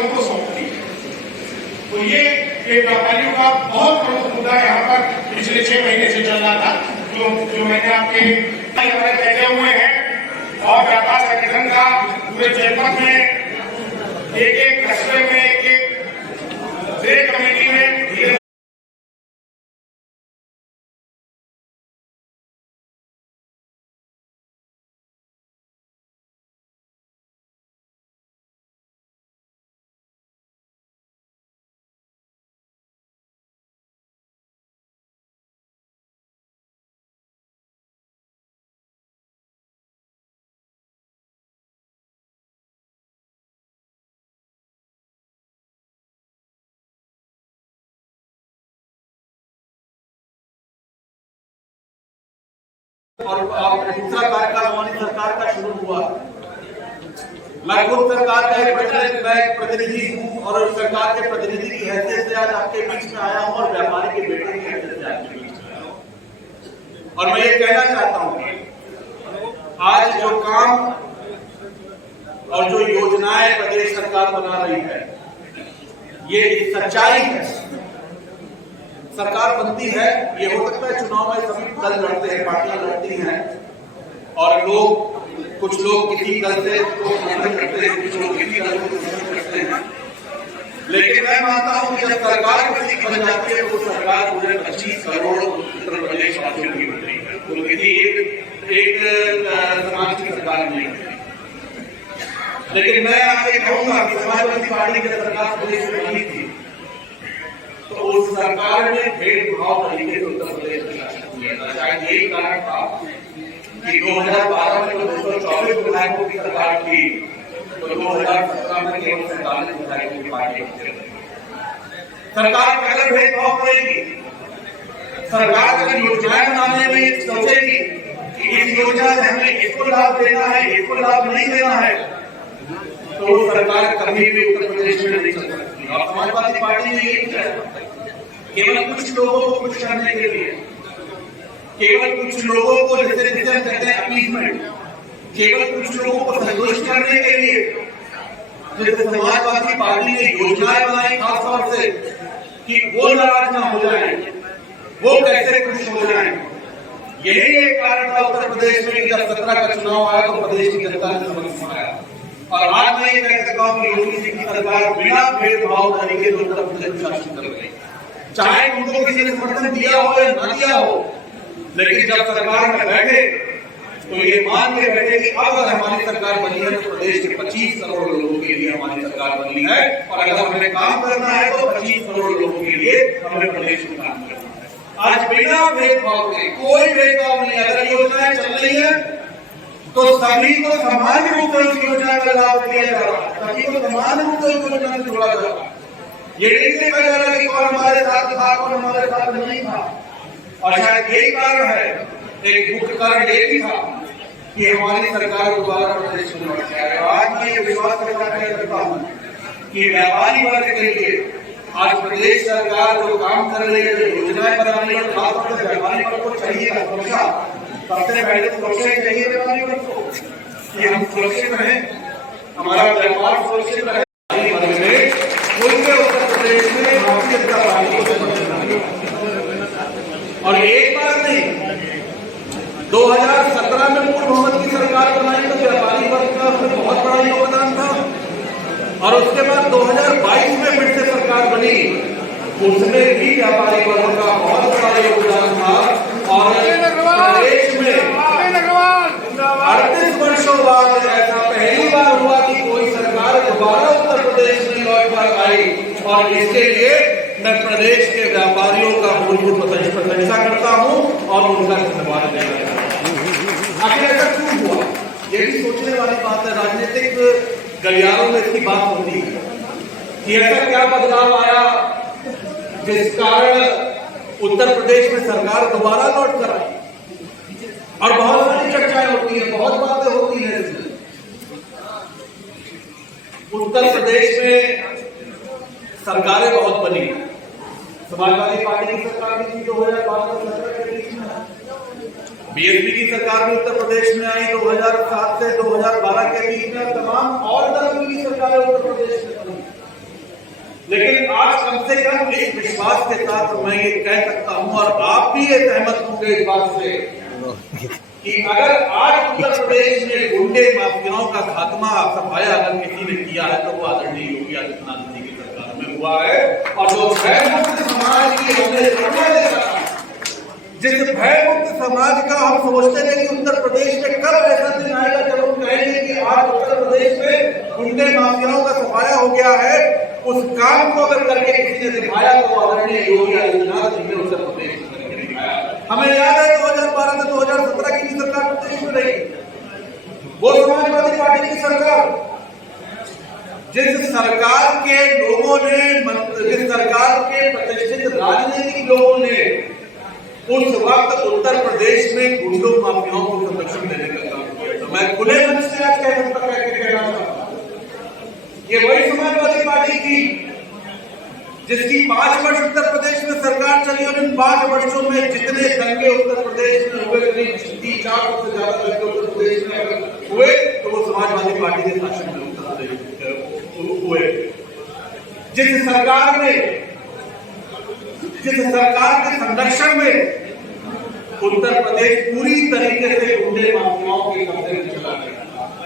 उनको सौंपती है। तो ये व्यापारियों का बहुत प्रमुख मुद्दा यहाँ पर पिछले 6 महीने से चल रहा था, जो मैंने आपके बैठे हुए हैं। और व्यापार संगठन का पूरे जनपद में एक कस्बे में एक कमेटी में और दूसरा कार्यकाल हमारी सरकार का शुरू हुआ। मैं खुद सरकार का एक प्रतिनिधि हूँ और सरकार के प्रतिनिधि की हैसियत से आज आपके बीच में आया हूँ और व्यापारी के बेटे की हैसियत से आपके बीच में आया हूँ। और मैं ये कहना चाहता हूँ, आज जो काम और जो योजनाएं प्रदेश सरकार बना रही है, ये सच्चाई है। सरकार बनती है, ये हो सकता है चुनाव में सभी दल लड़ते हैं, पार्टियां लड़ती हैं और कुछ लोग किसी दल से समर्थन करते हैं, कुछ लोग किसी दल को समर्थन करते हैं। लेकिन मैं मानता हूं कि जब सरकार किसी बन जाती है तो सरकार पूरे 25 करोड़ उत्तर प्रदेश वासियों की बनती है, तो किसी एक समाज की सरकार नहीं है। लेकिन मैं आपसे कहूंगा कि समाजवादी पार्टी की सरकार प्रदेश में बनी थी तो उस सरकार ने भेदभाव तरीके से उत्तर प्रदेश में शासन किया था। शायद यही कारण था कि 2012 में जो 224 विधायकों की सरकार थी तो 2017 में केवल 47 विधायकों की पार्टी सरकार पहले भेदभाव करेगी। सरकार अगर योजनाएं बनाने में सोचेगी कि इस योजना से हमें इसको लाभ देना है, इसको लाभ नहीं देना है, तो सरकार कभी भी उत्तर प्रदेश में नहीं चल सकती। और समाजवादी पार्टी ने यही किया, केवल कुछ लोगों को खुश करने के लिए, केवल कुछ लोगों को जैसे कहते हैं अपीजमेंट, केवल कुछ लोगों को संतुष्ट करने के लिए जैसे समाजवादी पार्टी ने योजनाएं बनाई खासतौर से कि वो नाराज ना हो जाए, वो कैसे खुश हो जाए। यही एक कारण था उत्तर प्रदेश में जब 17 का चुनाव आया तो प्रदेश की जनता ने समझ में आया। और आज मैं ये कह सकता हूँ कि योगी जी की सरकार बिना भेदभाव तरीके से उत्तर प्रदेश में शासन कर रही है। चाहे उनको किसी ने समर्थन दिया हो या न दिया हो, लेकिन जब सरकार में बैठे तो ये मान के बैठे कि अब अगर हमारी सरकार बनी है तो प्रदेश के 25 करोड़ लोगों के लिए हमारी सरकार बनी है और अगर हमें काम करना है तो 25 करोड़ लोगों के लिए हमें प्रदेश में काम करना है। आज बिना भेदभाव के, कोई भेदभाव नहीं, अगर योजनाएं चल रही है तो सभी को समान रूप से उस योजना का लाभ दिया जा रहा है, सभी को समान रूप से उस योजना से जोड़ा जा रहा है। ये नहीं देखा जा रहा कि कौन हमारे साथ था, कौन हमारे साथ नहीं था। और शायद यही कारण है, एक मुख्य कारण ये भी था कि हमारी सरकार दोबारा प्रदेश में लौट के आए। आज मैं ये विश्वास करता हूँ कि व्यापारी वर्ग के लिए आज प्रदेश सरकार जो काम कर रही है, जो योजनाएं बना रही है, खासतौर से व्यापारी वर्ग को चाहिए सुरक्षा। सबसे पहले सुरक्षा चाहिए व्यापारी वर्ग को कि हम सुरक्षित रहें, हमारा व्यापार सुरक्षित रहे। उत्तर प्रदेश में भारतीय जनता पार्टी और एक बार नहीं, 2017 में पूर्ण बहुमत की सरकार बनाई तो व्यापारी वर्ग का उसमें बहुत बड़ा योगदान था। और उसके बाद 2022 में फिर से सरकार बनी, उसमें भी व्यापारी वर्ग का बहुत बड़ा योगदान था। और प्रदेश में 38 वर्षों बाद ऐसा पहली बार हुआ कि कोई सरकार दोबारा उत्तर प्रदेश में लौट कर आई। और इसके लिए मैं प्रदेश के व्यापारियों का मूलभूत प्रशंसा करता हूं और उनका धन्यवाद देना चाहता हूं। आखिर ऐसा क्यों हुआ, ये भी सोचने वाली बात है। राजनीतिक गलियारों में इसकी बात होती है कि ऐसा क्या बदलाव आया जिस कारण उत्तर प्रदेश में सरकार दोबारा लौट कर आई। और बहुत सारी चर्चाएं होती है, बहुत बातें होती है। उत्तर प्रदेश में सरकारें बहुत बनी, समाजवादी पार्टी की सरकार भी थी 2012 के बीच में, बीएसपी की सरकार भी उत्तर प्रदेश में आई 2007 से 2012 के बीच में, तमाम और दलों की सरकारें उत्तर प्रदेश में बनी। लेकिन आज कम से कम इस विश्वास के साथ मैं ये कह सकता हूं और आप भी ये सहमत होंगे इस बात से कि अगर आज उत्तर प्रदेश में गुंडे माफियाओं का खात्मा सफाया अगर किसी ने किया है तो वो आदरणीय योगी आदित्यनाथ जी की सरकार में हुआ है। और जो भयमुक्त समाज की हमने सपना देखा, जिस भयमुक्त समाज का हम सोचते थे कि उत्तर प्रदेश में कब ऐसा दिन आएगा जब हम कहेंगे कि आज उत्तर प्रदेश में गुंडे माफियाओं का सफाया हो गया है, उस काम को अगर करके किसी ने दिखाया तो आदरणीय योगी आदित्यनाथ जी ने उत्तर प्रदेश में करके दिखाया। हमें याद है 2012 से 2017 की सरकार प्रदेश में रही, वो समाजवादी पार्टी की सरकार, जिस सरकार के लोगों ने, जिस सरकार के प्रतिष्ठित राजनीतिक लोगों ने उस वक्त उत्तर प्रदेश में गुंडों माफियाओं को संरक्षण देने का काम किया था। मैं खुले मन से आज कहना चाहता हूं, ये वही समाजवादी पार्टी थी जिसकी 5 वर्ष उत्तर प्रदेश में सरकार चली और इन 5 वर्षों में जितने दंगे उत्तर प्रदेश में हुए, करीब 3-4 से ज्यादा दंगे उत्तर प्रदेश में अगर हुए तो वो समाजवादी पार्टी के शासन में उत्तर प्रदेश हुए। जिस सरकार के संरक्षण में उत्तर प्रदेश पूरी तरीके से गुंडे माफियाओं के कब्जे में चला गया,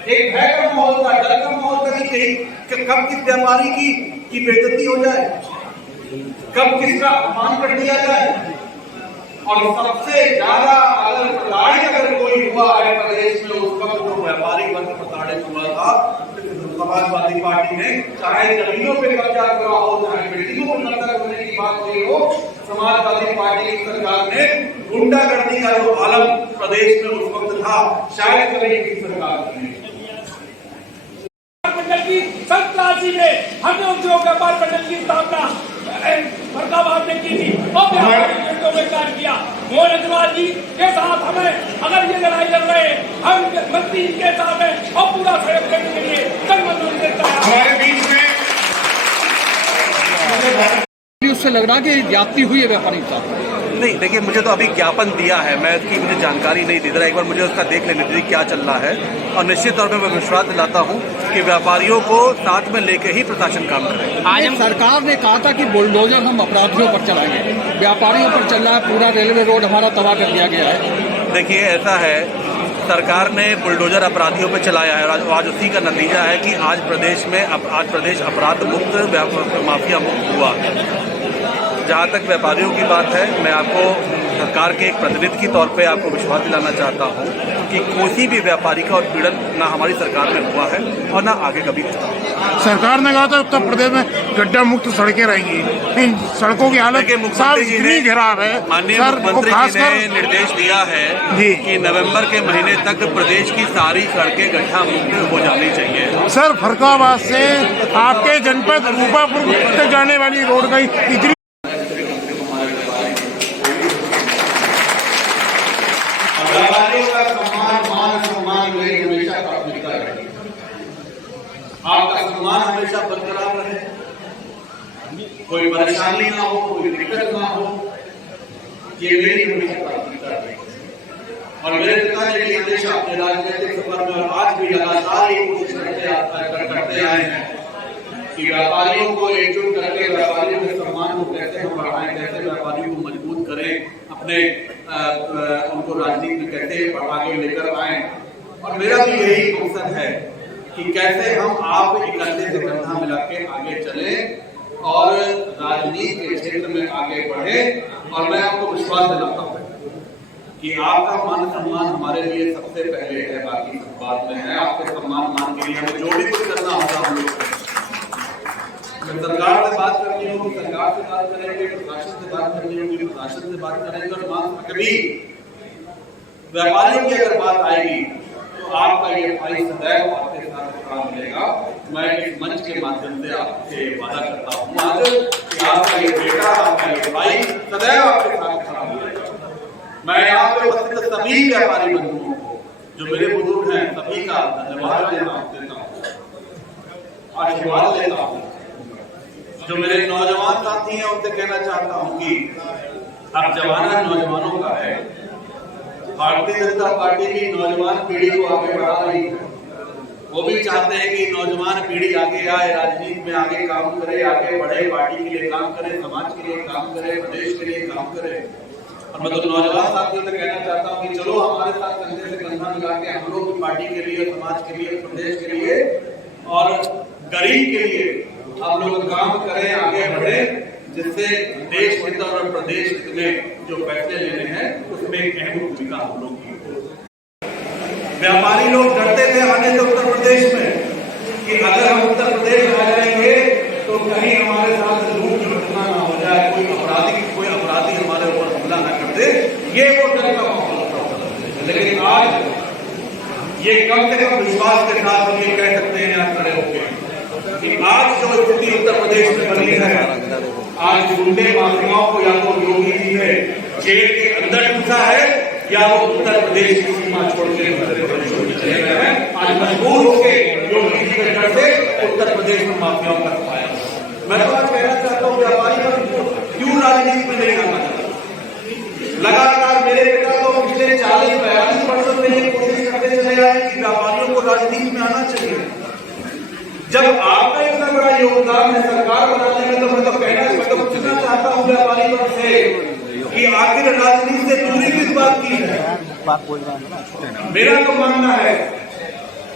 एक भय का माहौल था, डर का माहौल था कि कब किस व्यापारी की बेइज्जती हो जाए, कब किसका अपमान कर दिया जाए। और सबसे ज्यादा अगर प्रताड़ित अगर कोई हुआ है प्रदेश में उस वक्त जो व्यापारी वर्ग प्रताड़ित हुआ था, समाजवादी पार्टी ने चाहे जमीनों पे कब्जा करा हो, चाहे बिल्डिंगों पर कब्जा करने की बात हुई हो, समाजवादी पार्टी की सरकार ने गुंडागर्दी का जो आलम प्रदेश में उस वक्त था शायद कभी की सरकार ने की संक्रांति में हमने उद्योग व्यापार मंडल की स्थापना फरकाबाद में की थी और व्यापारियों में कार्य किया। मोहन अग्रवाल जी के साथ हमें अगर ये लड़ाई लड़ रहे हैं, हम मंत्री के साथ हैं और पूरा सहयोग करने के लिए संगठन देता है। हमारे बीच में उससे लग रहा कि ज्यादती हुई है व्यापारी साहब। नहीं, देखिए मुझे तो अभी ज्ञापन दिया है, मैं उसकी मुझे जानकारी नहीं दी, जरा एक बार मुझे उसका देख लेने दीजिए क्या चल रहा है। और निश्चित तौर पर मैं विश्वास दिलाता हूं कि व्यापारियों को साथ में लेके ही प्रशासन काम करे। आज सरकार ने कहा था कि बुलडोजर हम अपराधियों पर चलाएंगे, व्यापारियों पर चल रहा है, पूरा रेलवे रोड हमारा तबाह कर दिया गया है। देखिए ऐसा है, सरकार ने बुलडोजर अपराधियों पर चलाया है और आज उसी का नतीजा है कि आज प्रदेश अपराध मुक्त, माफिया मुक्त हुआ। जहाँ तक व्यापारियों की बात है, मैं आपको सरकार के एक प्रतिनिधि के तौर पे आपको विश्वास दिलाना चाहता हूँ कि किसी भी व्यापारी का उत्पीड़न ना हमारी सरकार में हुआ है और ना आगे कभी होगा। सरकार ने कहा था उत्तर प्रदेश में गड्ढा मुक्त सड़कें रहेंगी, इन सड़कों की हालत इतनी खराब है। माननीय मुख्यमंत्री जी ने निर्देश दिया है कि नवंबर के महीने तक प्रदेश की सारी सड़कें गड्ढा मुक्त हो जानी चाहिए। सर, फरकाबाद से आपके जनपद रूपापुर तक जाने वाली रोड का इतनी व्यापारियों का सम्मान, मान सम्मान मेरी हमेशा प्राथमिकता रहेगी। आपका सम्मान हमेशा बरकरार रहे, कोई परेशानी ना हो, कोई दिक्कत ना हो, ये मेरी हमेशा प्राथमिकता रहेगी। और मेरे पिताजी भी हमेशा अपने राजनीतिक सफर में और आज भी लगातार ये कोशिश करते आए हैं कि व्यापारियों को एकजुट करके व्यापारियों के सम्मान को कैसे हम बढ़ाएं, कैसे व्यापारियों को मजबूत करें, अपने उनको राजनीति में कैसे आगे लेकर आए। और मेरा भी यही मकसद है कि कैसे हम आप एक कंधे से कंधा मिला के आगे चले और राजनीति के क्षेत्र में आगे बढ़े। और मैं आपको विश्वास दिलाता हूँ कि आपका मान सम्मान हमारे लिए सबसे पहले है, बाकी सब बात में है। आपके सम्मान मान के लिए हमें जो भी कुछ करना होगा हम लोग सरकार से बात करनी होगी, सरकार से बात करेंगे, प्रशासन से बात करनी होगी, प्रशासन से बात करेंगे। और मान कभी व्यापारियों की अगर बात आएगी तो आपका ये भाई सदैव आपके साथ खड़ा मिलेगा। मैं इस मंच के माध्यम से आपसे वादा करता हूँ आज कि आपका ये बेटा, आपका ये भाई सदैव आपके साथ खड़ा मिलेगा। मैं यहाँ पे उपस्थित सभी व्यापारी बंधुओं को, जो मेरे बुजुर्ग हैं, सभी का धन्यवाद देता हूँ, आशीर्वाद लेता हूँ। जो मेरे नौजवान साथी हैं उनसे कहना चाहता हूं कि अब जमाना नौजवानों का है। भारतीय जनता पार्टी की नौजवान पीढ़ी को आगे बढ़ा रही है, वो भी चाहते हैं कि नौजवान पीढ़ी आगे आए, राजनीति में आगे काम करे, आगे बढ़े, पार्टी के लिए काम करे, समाज के लिए काम करे, प्रदेश के लिए काम करे। और मैं तो नौजवान साथियों से कहना चाहता हूँ कि चलो हमारे साथ कंधे से कंधा मिला के हम लोग भी पार्टी के लिए, समाज के लिए, प्रदेश के लिए और गरीब के लिए हम लोग काम करें, आगे बढ़े, जिससे देश हित और प्रदेश हित में जो फैसले लेने हैं उसमें एक अहम भूमिका हम लोग की। व्यापारी लोग डरते थे आने से उत्तर प्रदेश में कि अगर हम उत्तर प्रदेश आ जाएंगे तो कहीं हमारे साथ लूट घटना ना हो जाए, कोई अपराधी हमारे ऊपर हमला ना कर दे, ये वो डर का माहौल था। लेकिन आज ये कम से कम विश्वास के साथ हम ये कह सकते हैं यहाँ खड़े होकर कि आज जो स्थिति उत्तर प्रदेश में बनी है, आज गुंडे माफियाओं को या तो योगी जी ने जेल के अंदर घुसा है या वो उत्तर प्रदेश की सीमा छोड़ के चले गए हैं। आज मजबूर होकर योगी जी के डर से उत्तर प्रदेश में माफियाओं का सफाया। मैं तो आज कहना चाहता हूँ व्यापारी क्यों राजनीति में नहीं आना चाहता। लगातार मेरे पिता तो पिछले 40-42 वर्षों से ये कोशिश करते चले आए कि व्यापारियों को राजनीति में आना चाहिए। जब आपका इतना बड़ा योगदान है सरकार बनाने में, तो मैं तो पूछना चाहता हूँ व्यापारी वर्ग से कि आखिर राजनीति से दूरी किस बात की है। मेरा तो मानना है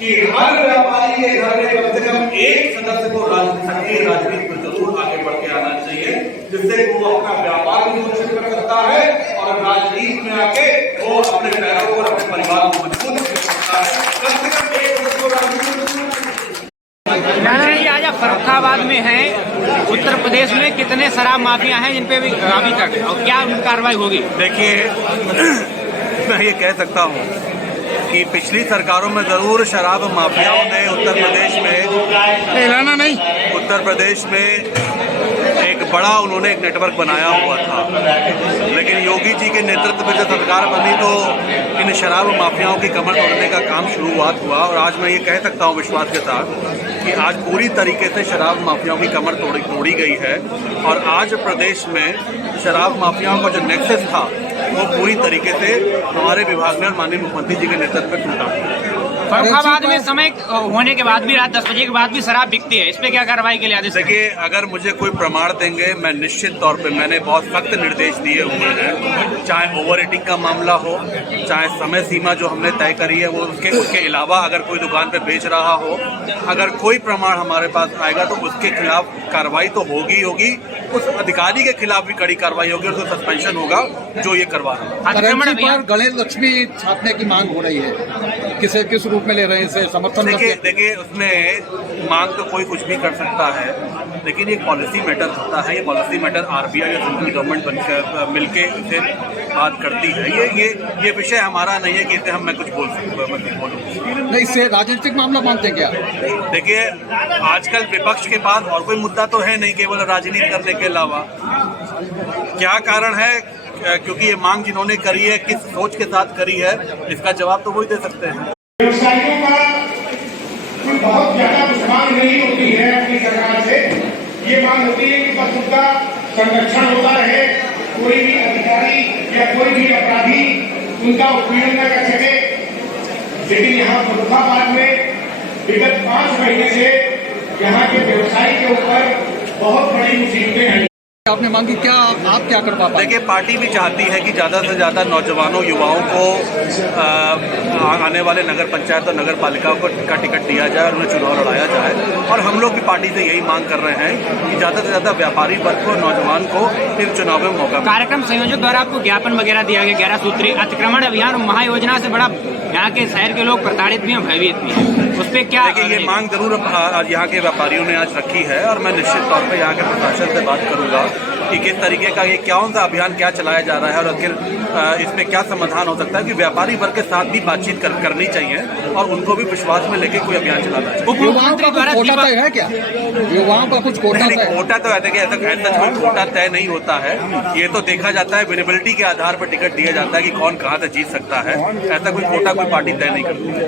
कि हर व्यापारी के घर में कम से कम एक सदस्य को राजनीति में जरूर आगे बढ़ के आना चाहिए, जिससे वो अपना व्यापार भी सुरक्षित कर सकता है और राजनीति में आके वो अपने पैरों और अपने परिवार को मजबूत कर सकता है। कम से कम एक सदस्य को राजनीति जी आज आप फर्रुखाबाद में हैं, उत्तर प्रदेश में कितने शराब माफिया हैं जिन पे भी अभी तक और क्या कार्रवाई होगी? देखिए मैं ये कह सकता हूँ कि पिछली सरकारों में जरूर शराब माफियाओं ने उत्तर प्रदेश में एक बड़ा उन्होंने एक नेटवर्क बनाया हुआ था। लेकिन योगी जी के नेतृत्व में जब सरकार बनी तो इन शराब माफियाओं की कमर तोड़ने का काम शुरुआत हुआ और आज मैं ये कह सकता हूँ विश्वास के साथ कि आज पूरी तरीके से शराब माफियाओं की कमर तोड़ी गई है और आज प्रदेश में शराब माफियाओं का जो नेक्सस था वो पूरी तरीके से हमारे विभाग में और माननीय मुख्यमंत्री जी के नेतृत्व में टूटा। फर्रुखाबाद में समय होने के बाद भी रात 10 बजे के बाद भी शराब बिकती है, इस पे क्या कार्रवाई के लिए आदेश? देखिए अगर मुझे कोई प्रमाण देंगे मैं निश्चित तौर पे मैंने बहुत सख्त निर्देश दिए हुए हैं, चाहे ओवर ईटिंग का मामला हो, चाहे समय सीमा जो हमने तय करी है वो उसके अलावा अगर कोई दुकान पे बेच रहा हो, अगर कोई प्रमाण हमारे पास आएगा तो उसके खिलाफ कार्रवाई तो होगी, उस अधिकारी के खिलाफ भी कड़ी कार्रवाई होगी और उसको सस्पेंशन होगा जो ये करवा रहा है। गणेश लक्ष्मी छापने की मांग हो रही है, किस रूप में ले रहे हैं इसे समर्थन? देखिए उसमें मांग तो कोई कुछ भी कर सकता है, लेकिन ये पॉलिसी मैटर होता है। ये पॉलिसी मैटर आरबीआई या सेंट्रल गवर्नमेंट मिलके इसे बात करती है। ये विषय हमारा नहीं है कि इसे मैं कुछ बोल सकूँ। नहीं, इससे राजनीतिक मामला मानते हैं क्या? देखिए आजकल विपक्ष के पास और कोई मुद्दा तो है नहीं केवल राजनीति करने के अलावा। क्या कारण है? क्योंकि ये मांग जिन्होंने करी है किस सोच के साथ करी है, इसका जवाब तो वही दे सकते हैं। व्यवसायियों का कोई बहुत ज्यादा मांग नहीं होती है अपनी सरकार से। ये मांग होती है कि बस उनका संरक्षण होता रहे, कोई भी अधिकारी या कोई भी अपराधी उनका उपयोग न कर सके। लेकिन यहाँ फर्रुखाबाद में विगत 5 महीने से यहाँ के व्यवसायी के ऊपर बहुत बड़ी मुसीबतें हैं। आपने मांगी क्या, आप क्या कर पाते? देखिए पार्टी भी चाहती है कि ज़्यादा से ज़्यादा नौजवानों युवाओं को आने वाले नगर पंचायत और नगर पालिकाओं का टिकट दिया जाए और उन्हें चुनाव लड़ाया जाए। और हम लोग भी पार्टी से यही मांग कर रहे हैं कि ज़्यादा से ज़्यादा व्यापारी वर्ग को, नौजवान को इन चुनाव में मौका। कार्यक्रम संयोजक द्वारा आपको ज्ञापन वगैरह दिया गया, 11 सूत्री अतिक्रमण अभियान और महायोजना से बड़ा यहाँ के शहर के लोग प्रताड़ित भी हैं, भयभीत भी हैं, उस पर क्या? देखिए ये मांग जरूर यहाँ के व्यापारियों ने आज रखी है और मैं निश्चित तौर पर यहाँ के प्रशासन से बात करूँगा कि किस तरीके का ये कौन सा अभियान क्या चलाया जा रहा है और आखिर इसमें क्या समाधान हो सकता है। कि व्यापारी वर्ग के साथ भी बातचीत करनी चाहिए और उनको भी विश्वास में लेके कोई अभियान चलाना चाहिए। मुख्यमंत्री द्वारा कोटा तय है क्या? युवाओं का कुछ कोटा तय? कोटा तो ऐसा कोई कोटा तय नहीं होता है। ये तो देखा जाता है विजिबिलिटी के आधार पर टिकट दिया जाता है कि कौन कहाँ से जीत सकता है। ऐसा कोई कोटा कोई पार्टी तय नहीं करती है।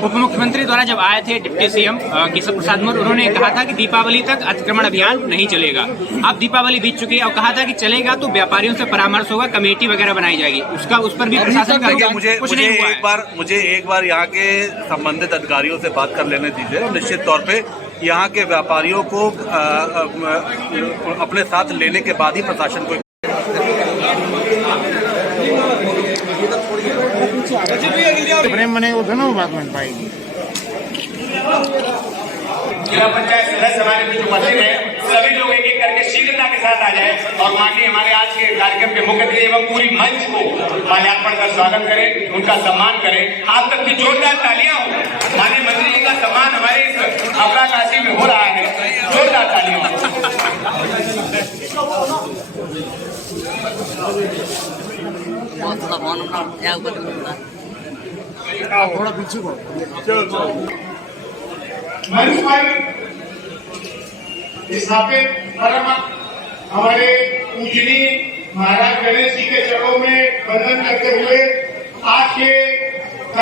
उप मुख्यमंत्री द्वारा जब आए थे डिप्टी सीएम केशव प्रसाद मौर्य, उन्होंने कहा था कि दीपावली तक अतिक्रमण अभियान नहीं चलेगा। अब दीपावली बीत चुकी है और कहा था कि चलेगा तो व्यापारियों से परामर्श होगा, कमेटी वगैरह बनाई जाएगी, उस पर भी प्रशासन का देखिए, कुछ नहीं हुआ है। मुझे एक बार यहाँ के संबंधित अधिकारियों से बात कर लेने दीजिए और निश्चित तौर पे यहाँ के व्यापारियों को अपने साथ लेने के बाद ही प्रशासन को प्रेम बनेगा तो ना वो बात बन पाएगी। जिला पंचायत सदस्य हमारे बीच उपस्थित हैं, सभी लोग एक एक करके शीघ्रता के साथ आ जाए और माननीय हमारे आज के कार्यक्रम के मुख्य अतिथि एवं पूरी मंच को माल्यार्पण कर स्वागत करें, उनका सम्मान करें। आप तक की जोरदार तालियां हो। माननीय मंत्री जी का सम्मान हमारे इस अपरा काशी में हो रहा है, जोरदार तालियां हो। थोड़ा पीछे को मंच पर स्थापित परम हमारे पूजनीय महाराज गणेश जी के चरणों में वंदन करते हुए आज के